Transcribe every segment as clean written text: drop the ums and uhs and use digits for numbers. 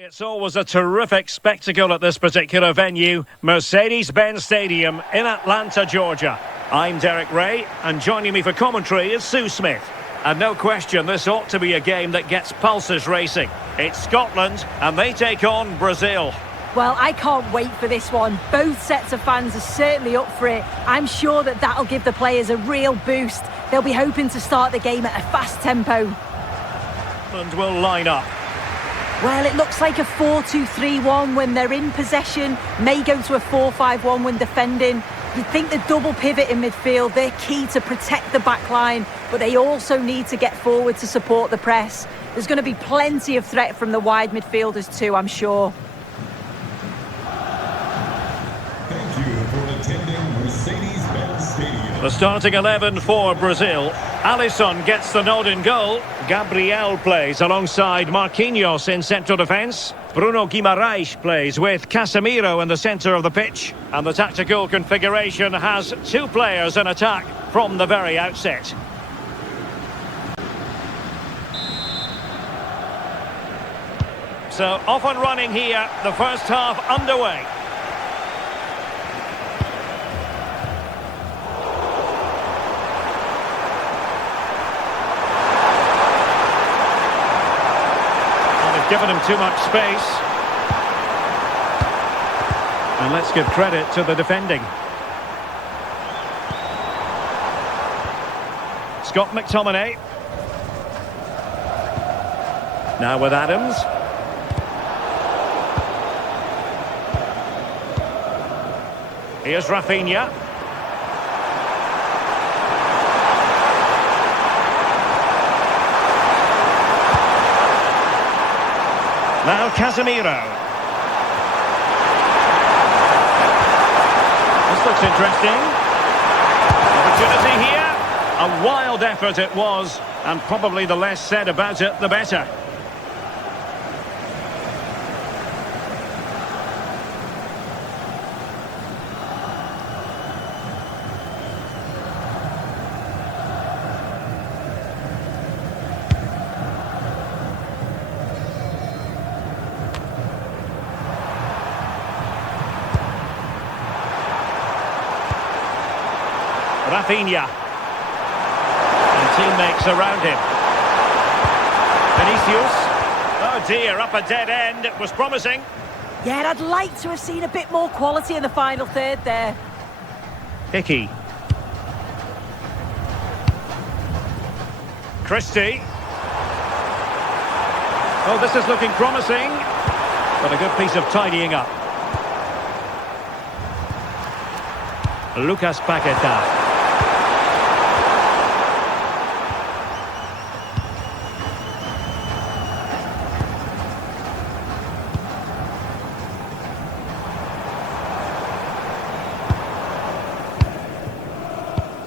It's always a terrific spectacle at this particular venue, Mercedes-Benz Stadium in Atlanta, Georgia. I'm Derek Ray, and joining me for commentary is Sue Smith. And no question, this ought to be a game that gets pulses racing. It's Scotland, and they take on Brazil. Well, I can't wait for this one. Both sets of fans are certainly up for it. I'm sure that'll give the players a real boost. They'll be hoping to start the game at a fast tempo. And will line up. Well, it looks like a 4-2-3-1 when they're in possession. May go to a 4-5-1 when defending. You'd think the double pivot in midfield, they're key to protect the back line, but they also need to get forward to support the press. There's going to be plenty of threat from the wide midfielders too, I'm sure. Thank you for attending Mercedes-Benz Stadium. The starting 11 for Brazil. Alisson gets the nod in goal. Gabriel plays alongside Marquinhos in central defence. Bruno Guimaraes plays with Casemiro in the centre of the pitch. And the tactical configuration has two players in attack from the very outset. So off and running here, the first half underway. Given him too much space. And let's give credit to the defending. Scott McTominay. Now with Adams. Here's Rafinha. Now Casemiro. This looks interesting. Opportunity here. A wild effort it was, and probably the less said about it, the better. Rafinha. And teammates around him. Vinicius. Oh dear, up a dead end. It was promising. Yeah, I'd like to have seen a bit more quality in the final third there. Hickey. Christie. Oh, this is looking promising. But a good piece of tidying up. Lucas Paqueta.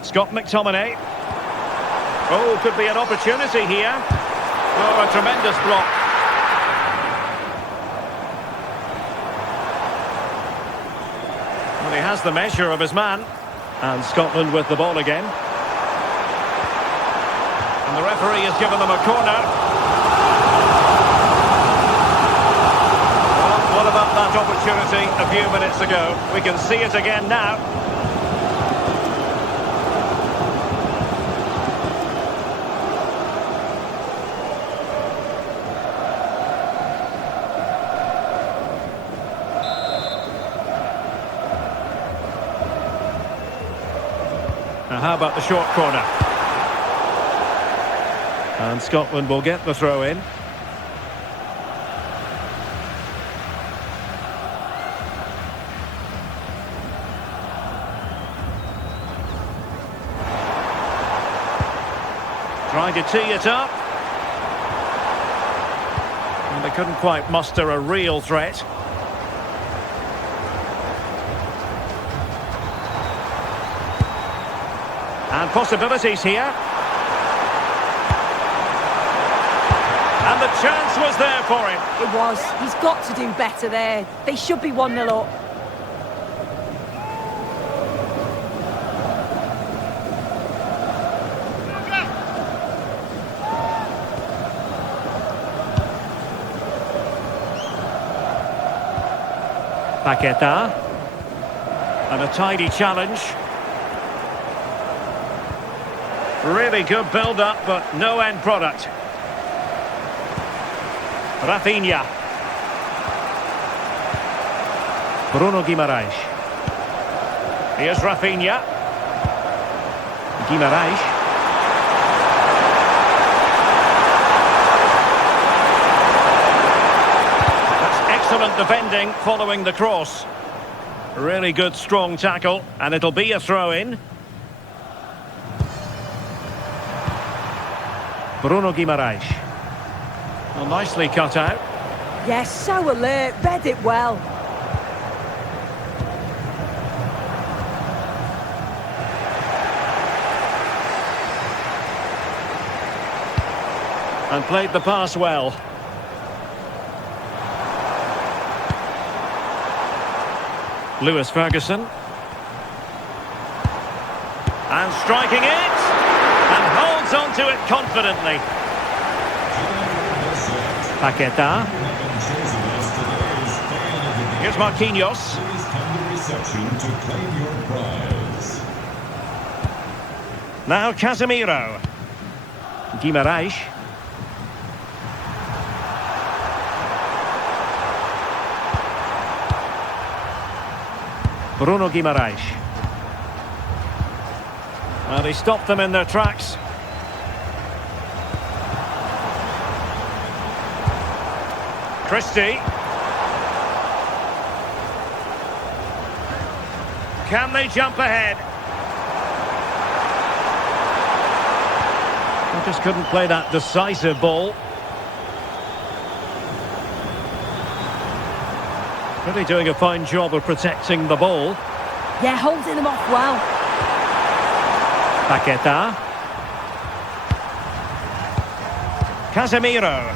Scott McTominay. Oh, could be an opportunity here. Oh, a tremendous block. Well, he has the measure of his man. And Scotland with the ball again. And the referee has given them a corner. Well, what about that opportunity a few minutes ago? We can see it again now. Now how about the short corner? And Scotland will get the throw in. Trying to tee it up. And they couldn't quite muster a real threat. And possibilities here. And the chance was there for him. It was. He's got to do better there. They should be 1-0 up. Paqueta. And a tidy challenge. Really good build-up, but no end product. Rafinha. Bruno Guimaraes. Here's Rafinha. Guimaraes. That's excellent defending following the cross. Really good strong tackle, and it'll be a throw-in. Bruno Guimaraes. Well, nicely cut out. Yes, so alert, read it well. And played the pass well. Lewis Ferguson. And striking it! And holds on to it confidently. Paqueta. Here's Marquinhos. Now Casemiro. Guimaraes. Bruno Guimaraes. Well, he stopped them in their tracks. Christie. Can they jump ahead? They just couldn't play that decisive ball. Really doing a fine job of protecting the ball. Yeah, holding them off well. Paqueta. Casemiro.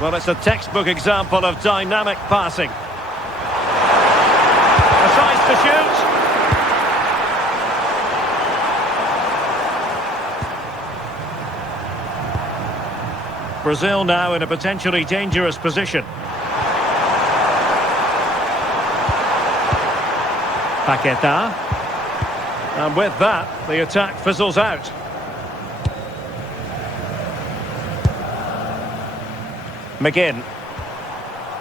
Well, it's a textbook example of dynamic passing. Decides to shoot. Brazil now in a potentially dangerous position. Paqueta. And with that, the attack fizzles out. McGinn.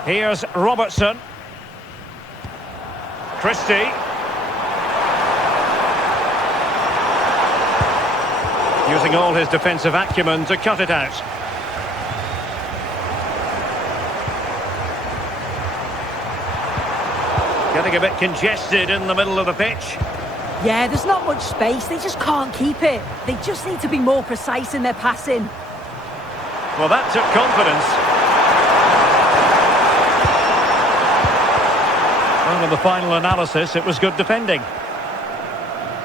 Here's Robertson. Christie. Using all his defensive acumen to cut it out. Getting a bit congested in the middle of the pitch. Yeah, there's not much space. They just can't keep it. They just need to be more precise in their passing. Well, that took confidence. Well, in the final analysis, it was good defending.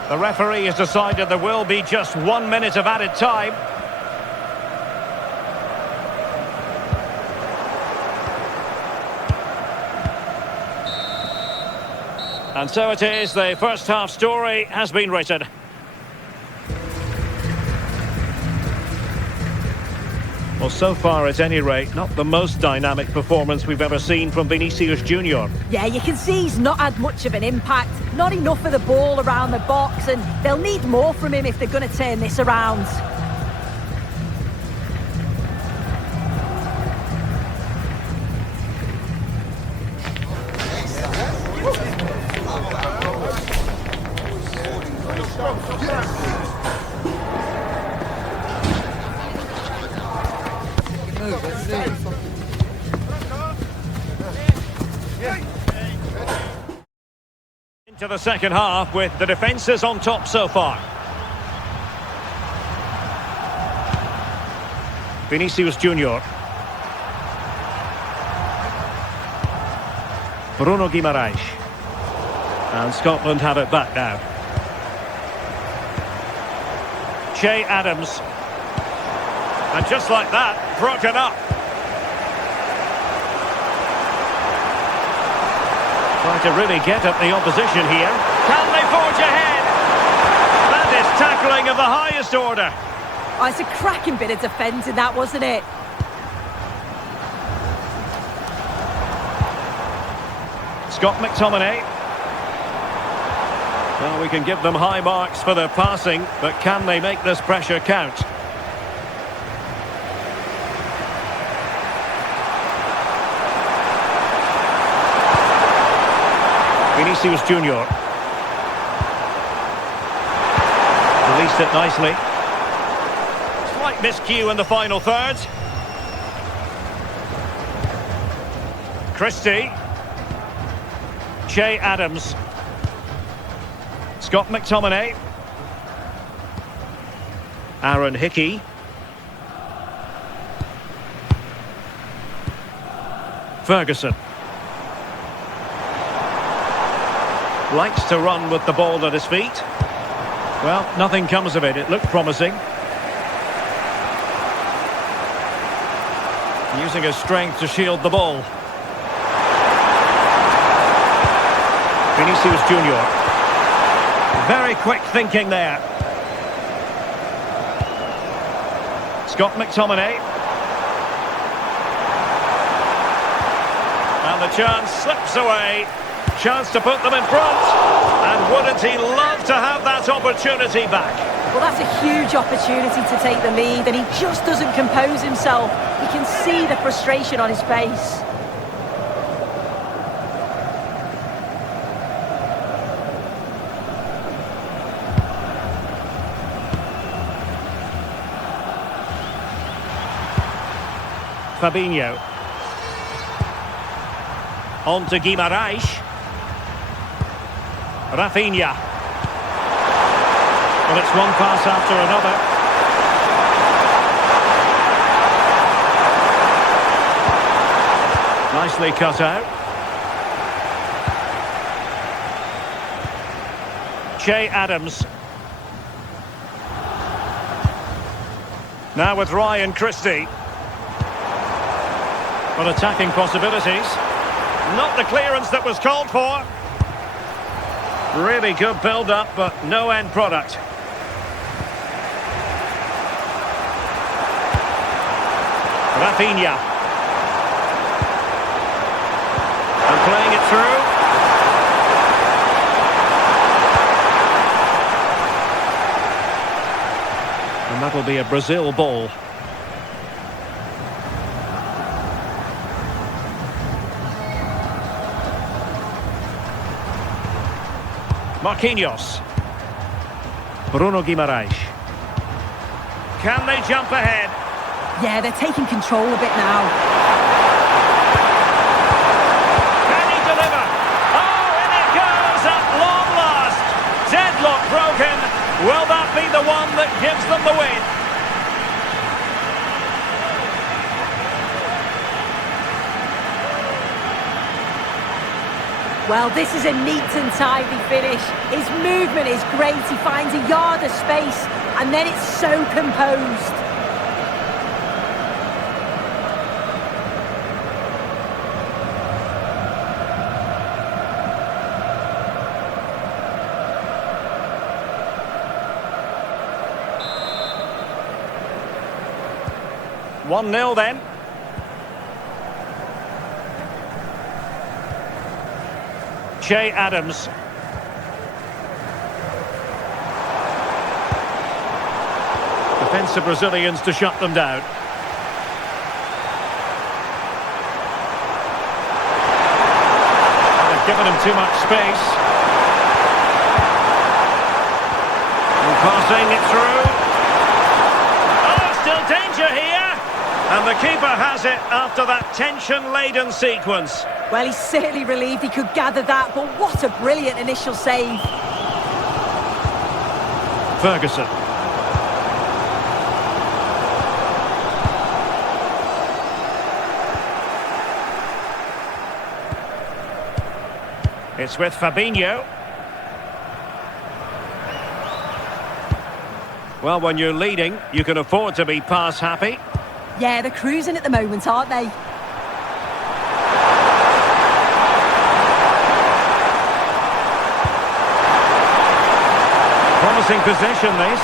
The referee has decided there will be just 1 minute of added time. And so it is, the first half story has been written. Well, so far at any rate, not the most dynamic performance we've ever seen from Vinicius Junior. Yeah, you can see he's not had much of an impact. Not enough of the ball around the box, and they'll need more from him if they're going to turn this around. Into the second half with the defences on top so far. Vinicius Junior. Bruno Guimaraes. And Scotland have it back now. Che Adams. And just like that, broken up. Trying to really get at the opposition here. Can they forge ahead? That is tackling of the highest order. Oh, it's a cracking bit of defending, that, wasn't it? Scott McTominay. Well, we can give them high marks for their passing, but can they make this pressure count? Vinicius Junior. Released it nicely. Slight miscue in the final third. Christie. Che Adams. Scott McTominay. Aaron Hickey. Ferguson. Likes to run with the ball at his feet. Well, nothing comes of it. It looked promising. Using his strength to shield the ball. Vinicius Junior. Very quick thinking there. Scott McTominay. And the chance slips away. Chance to put them in front. And wouldn't he love to have that opportunity back? Well, that's a huge opportunity to take the lead, and he just doesn't compose himself. You can see the frustration on his face. Fabinho. On to Guimarães. Rafinha. Well, it's one pass after another. Nicely cut out. Che Adams. Now with Ryan Christie. But attacking possibilities. Not the clearance that was called for. Really good build-up, but no end product. Rafinha. And playing it through. And that'll be a Brazil ball. Marquinhos. Bruno Guimarães. Can they jump ahead? Yeah, they're taking control a bit now. Can he deliver? Oh, in it goes at long last. Deadlock broken. Will that be the one that gives them the win? Well, this is a neat and tidy finish. His movement is great. He finds a yard of space, and then it's so composed. One 0 then. Che Adams. Defensive Brazilians to shut them down. They've given him too much space. And passing it through. Oh, still danger here. And the keeper has it after that tension-laden sequence. Well, he's certainly relieved he could gather that, but what a brilliant initial save. Ferguson. It's with Fabinho. Well, when you're leading, you can afford to be pass happy. Yeah, they're cruising at the moment, aren't they? Promising possession, this.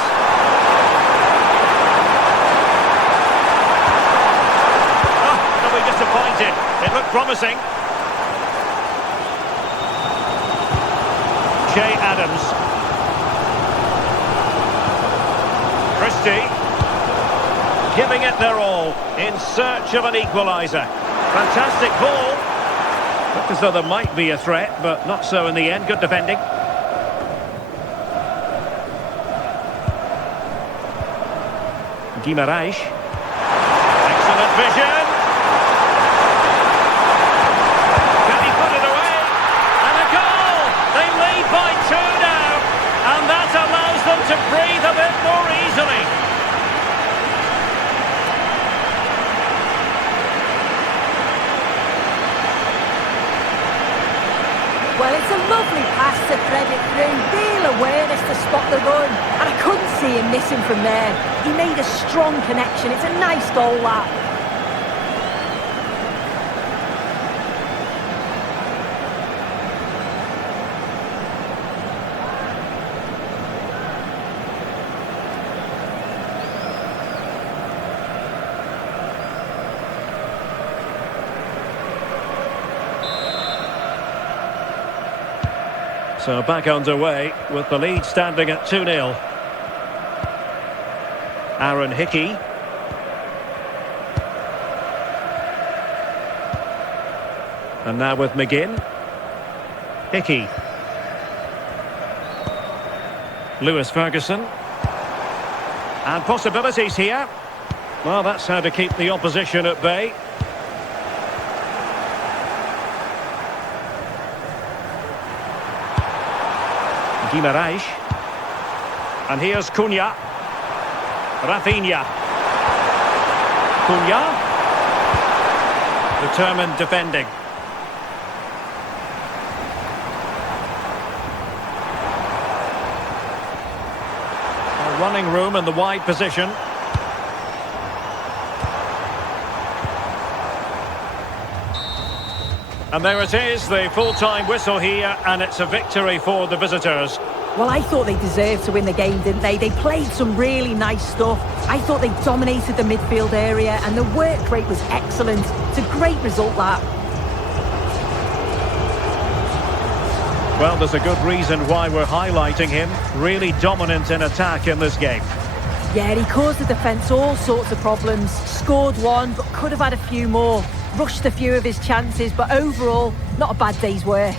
Oh, they'll be disappointed. It looked promising. Che Adams. Christie. Giving it their all in search of an equaliser. Fantastic ball. Looked as though there might be a threat, but not so in the end. Good defending. Guimarães. Excellent vision. Can he put it away? And a goal! They lead by 2 now. And that allows them to breathe a bit more easily. Well, it's a lovely pass to thread it through. Real awareness to spot the run. And I couldn't see him missing from there. He made a strong connection. It's a nice goal, that. So back underway with the lead standing at 2-0. Aaron Hickey. And now with McGinn. Hickey. Lewis Ferguson. And possibilities here. Well, that's how to keep the opposition at bay. Guimarães. And here's Cunha. Rafinha. Cunha. Determined defending. Running room in the wide position. And there it is, the full-time whistle here, and it's a victory for the visitors. Well, I thought they deserved to win the game, didn't they? They played some really nice stuff. I thought they dominated the midfield area, and the work rate was excellent. It's a great result, that. Well, there's a good reason why we're highlighting him. Really dominant in attack in this game. Yeah, he caused the defence all sorts of problems. Scored one, but could have had a few more. Rushed a few of his chances, but overall, not a bad day's work.